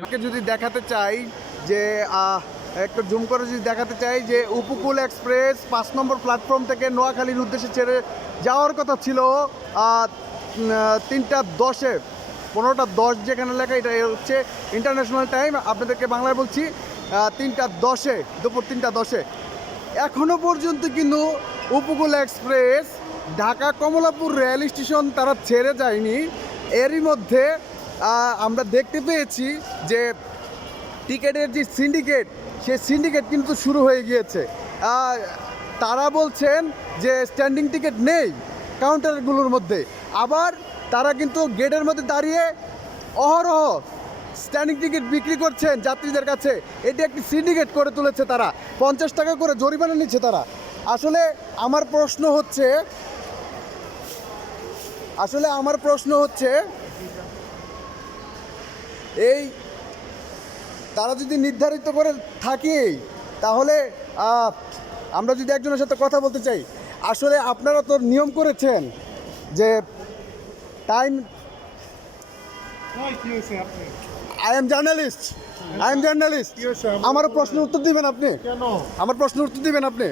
আমাকে যদি দেখাতে চাই যে একটু জুম করে যদি দেখাতে চাই যে উপকূল এক্সপ্রেস ৫ নম্বর প্ল্যাটফর্ম থেকে নোয়াখালীর উদ্দেশ্যে ছেড়ে যাওয়ার কথা ছিল 3:10-এ 15:10 যেখানে লেখা, এটা হচ্ছে ইন্টারন্যাশনাল টাইম, আপনাদেরকে বাংলায় বলছি 3:10-এ, দুপুর 3:10-এ। এখনও পর্যন্ত কিন্তু উপকূল express Dhaka Kamalapur rail station তারা ছেড়ে যায়নি। এরই মধ্যে আমরা দেখতে পেয়েছি যে টিকিটের যে সিন্ডিকেট, সেই সিন্ডিকেট কিন্তু শুরু হয়ে গিয়েছে। তারা বলছেন যে স্ট্যান্ডিং টিকিট নেই কাউন্টারগুলোর মধ্যে, আবার তারা কিন্তু গেটের মধ্যে দাঁড়িয়ে অহরহ স্ট্যান্ডিং টিকিট বিক্রি করছেন যাত্রীদের কাছে। এটি একটি সিন্ডিকেট করে তুলেছে তারা, 50 টাকা করে জরিমানা নিচ্ছে তারা। আসলে আমার প্রশ্ন হচ্ছে এই তারা যদি নির্ধারিত করে থাকে, তাহলে আমরা যদি একজনের সাথে কথা বলতে চাই, আসলে আপনারা তো নিয়ম করেছেন যে টাইম। I am journalist. আমার প্রশ্নের উত্তর দিবেন আপনি? আমার প্রশ্নের উত্তর দিবেন আপনি?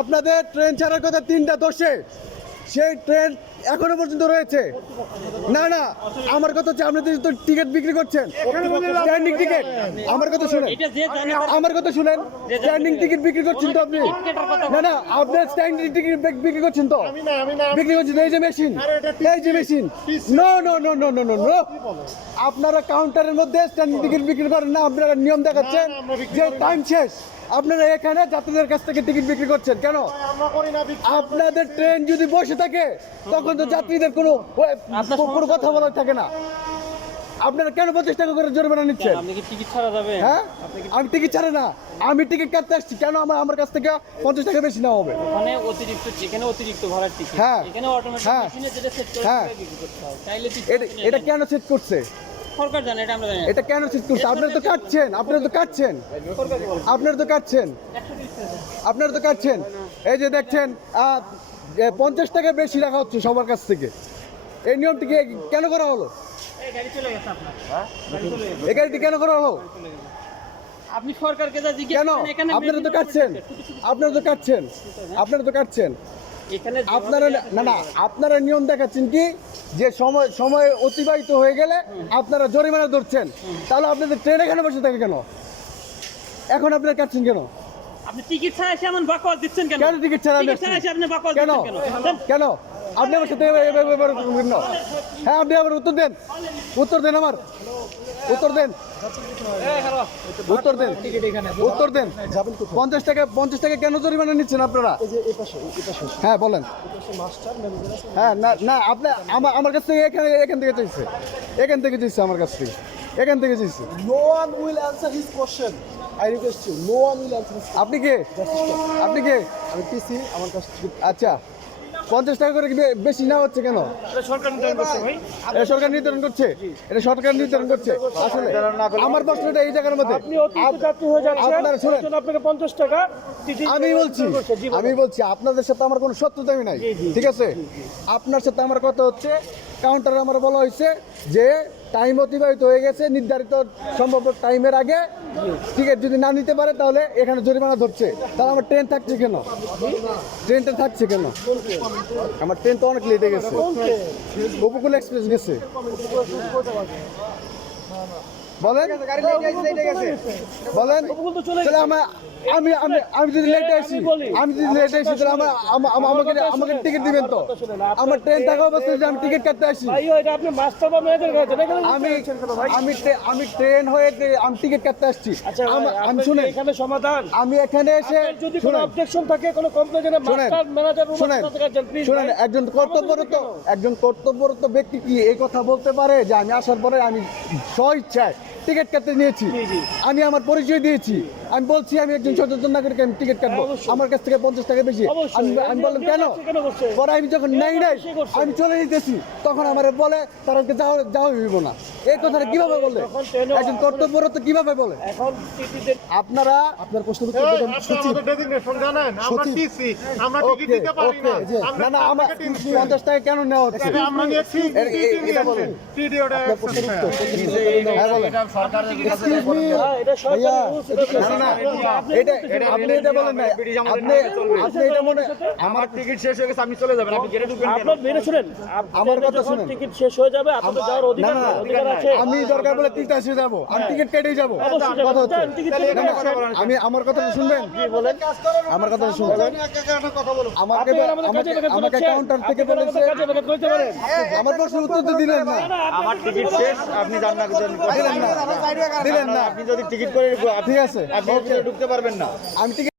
আপনাদের ট্রেন ছাড়ার কথা 3:10-এ, সেই ট্রেন এখনো পর্যন্ত রয়েছে। না, আমার কথা হচ্ছে আপনাদের তো টিকিট বিক্রি করছেন, স্ট্যান্ডিং টিকিট। আমার কথা শুনেন, স্ট্যান্ডিং টিকিট বিক্রি করছেন তো আপনি? না, আপনার স্ট্যান্ডিং টিকিট বিক্রি করছেন তো? বিক্রি করছেন এই যে মেশিন, নো, আপনারা কাউন্টারের মধ্যে স্ট্যান্ডিং টিকিট বিক্রি করেন না। আপনারা নিয়ম দেখাচ্ছেন যে টাইম শেষ, আপনারা এখানে যাত্রীদের কাছ থেকে টিকিট বিক্রি করছেন কেন? আপনাদের ট্রেন যদি বসে থাকে তখন তো যাত্রীদের কোনো কথা বলার থাকে না। আপনারা কেন 50 টাকা করে জরিমানা নিচ্ছেন? হ্যাঁ, আমি টিকিট ছাড়া না, আমি টিকিট কাটতে আসছি কেন? আমার কাছ থেকে 50 টাকা বেশি নেওয়া হবে। এটা কেন সেট করছে? এটা কেন সেট করছে? আপনারা তো কাটছেন। এই যে দেখছেন 50 টাকা বেশি রাখা হচ্ছে সবার কাছ থেকে। এই নিয়মটি কেন করা হলো? এই গাড়িটি কেন করা হলো? আপনি সরকারকে যা জিজ্ঞেস কেন? আপনারা তো কাটছেন। আপনারা নিয়ম দেখাচ্ছেন কি যে সময় অতিবাহিত হয়ে গেলে আপনারা জরিমানা ধরছেন। তাহলে আপনাদের ট্রেন এখানে বসে থাকে কেন? এখন আপনারা কাটছেন কেন? আপনি টিকিট ছাড়া এসে এমন বাকওয়াজ দিচ্ছেন কেন? কেন টিকিট ছাড়া এসে আপনি বাকওয়াজ দিচ্ছেন কেন? আপনি আমার সাথে হ্যাঁ, আপনি আবার উত্তর দেন আমার উত্তর দেন 50 টাকা কেন জরিমানা নিচ্ছেন আপনারা? হ্যাঁ বলেন। হ্যাঁ, না আপনি আমার কাছ থেকে এখান থেকে চাইছে আমার কাছ থেকে No one will answer his question. I request you. No one will answer his question. আপনি কে? আমি PC, আমার কাছে আচ্ছা, 50 টাকা করে বেশি নেওয়া হচ্ছে কেন? এটা সরকার নির্ধারণ করছে। আসলে আমার প্রশ্নটা এই জায়গার মধ্যে, আপনারা শুনেন, আপনাকে 50 টাকা আমি বলছি আপনাদের সাথে আমার কোনো শত্রুতামি নাই, ঠিক আছে? আপনার সাথে আমার কথা হচ্ছে, কাউন্টারে আমার বলা হয়েছে যে টাইম অতিবাহিত হয়ে গেছে, নির্ধারিত সম্ভব টাইমের আগে টিকিট যদি না নিতে পারে তাহলে এখানে জরিমানা ধরছে। তাহলে আমার ট্রেনটা থাকছে কেন? আমার ট্রেন তো অনেক লেটে গেছে, উপকূল এক্সপ্রেস গেছে। বলেন আমি যদি লেটে আসি তাহলে আমাকে টিকিট দিবেন তো? আমার ট্রেন থাকা অবস্থায় যে আমি টিকিট কাটতে আসি, আমি ট্রেন হয়ে আমি টিকিট কাটতে আসছি। আমি শুনেন, এখানে সমাধান, আমি এখানে এসে যদি কোনো অবজেকশন থাকে, কোনো কমপ্লেইন, মাস্টার ম্যানেজার শুনেন, একজন কর্তব্যরত ব্যক্তি কি এই কথা বলতে পারে যে আমি আসার পরে আমি স্ব ইচ্ছায় টিকিট কাটতে নিয়েছি? আমি আমার পরিচয় দিয়েছি, আমি বলছি আমি একজন সচেতন নাগরিক, আমি টিকিট কাটবো, আমার কাছ থেকে 50 টাকা বেশি। আমি বললাম কেন? পরে আমি যখন নাই আমি চলে যেতেছি, তখন আমার বলে তারা যাওয়া হইব না। এই কথাটা কিভাবে বলে? একজন কর্তব্যরত কিভাবে বলে? আপনারা আপনার প্রশ্নের উত্তর দেবেন সচিব। আমরা টিসি আমরা টিকিট দিতে পারি না। না না আমার 50 টাকা কেন নেওয়া হচ্ছে? আমরা নিয়েছি এটা বলেন। টিডি ওটা আপনার প্রশ্নের উত্তর হ্যাঁ বলেন। এক্সকিউজ মি ভাইয়া না না এটা আপনি এটা বলেন না, আপনি এটা মনে আমার টিকিট শেষ হয়ে গেছে, আপনি চলে যাবেন, আপনি গেটে ঢুকবেন কেন? আপনার মেরে শুনেন, আমার কথা শুনেন। টিকিট শেষ হয়ে যাবে, আপনাদের যাওয়ার অধিকার না, না, অধিকার আছে। আমি দরকার বলে তিতাসে যাব, আমি টিকিট কেটেই যাব। অবশ্যই কথা হচ্ছে যাবেন, টিকিট কেটে না, না, আমি আমার কথা শুনবেন, আমার কথা শুনবেন। আমাকে আমাকে কাউন্টার থেকে বলেছে, আমার প্রশ্নের উত্তর তো দিলেন না। আমার টিকিট শেষ, আপনি যান না, দিলেন না, দিলেন না। আপনি যদি টিকিট করে ঠিক আছে, আপনি ঢুকতে পারবেন না। আমি টিকিট